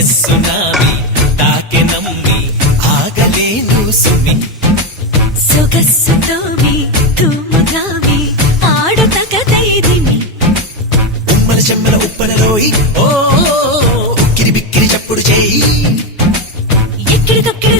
వయస్సునావి తాకె నమ్మి ఆగలేను సుమి సొగస్సుతోవి తూముగావి ఆడుతగదైదిమి ఉమ్మల చెమ్మల ఉప్పనలోయి ఓ ఉక్కిరి బిక్కిరి చప్పుడు చేయి ఎక్కిరి తొక్కిరి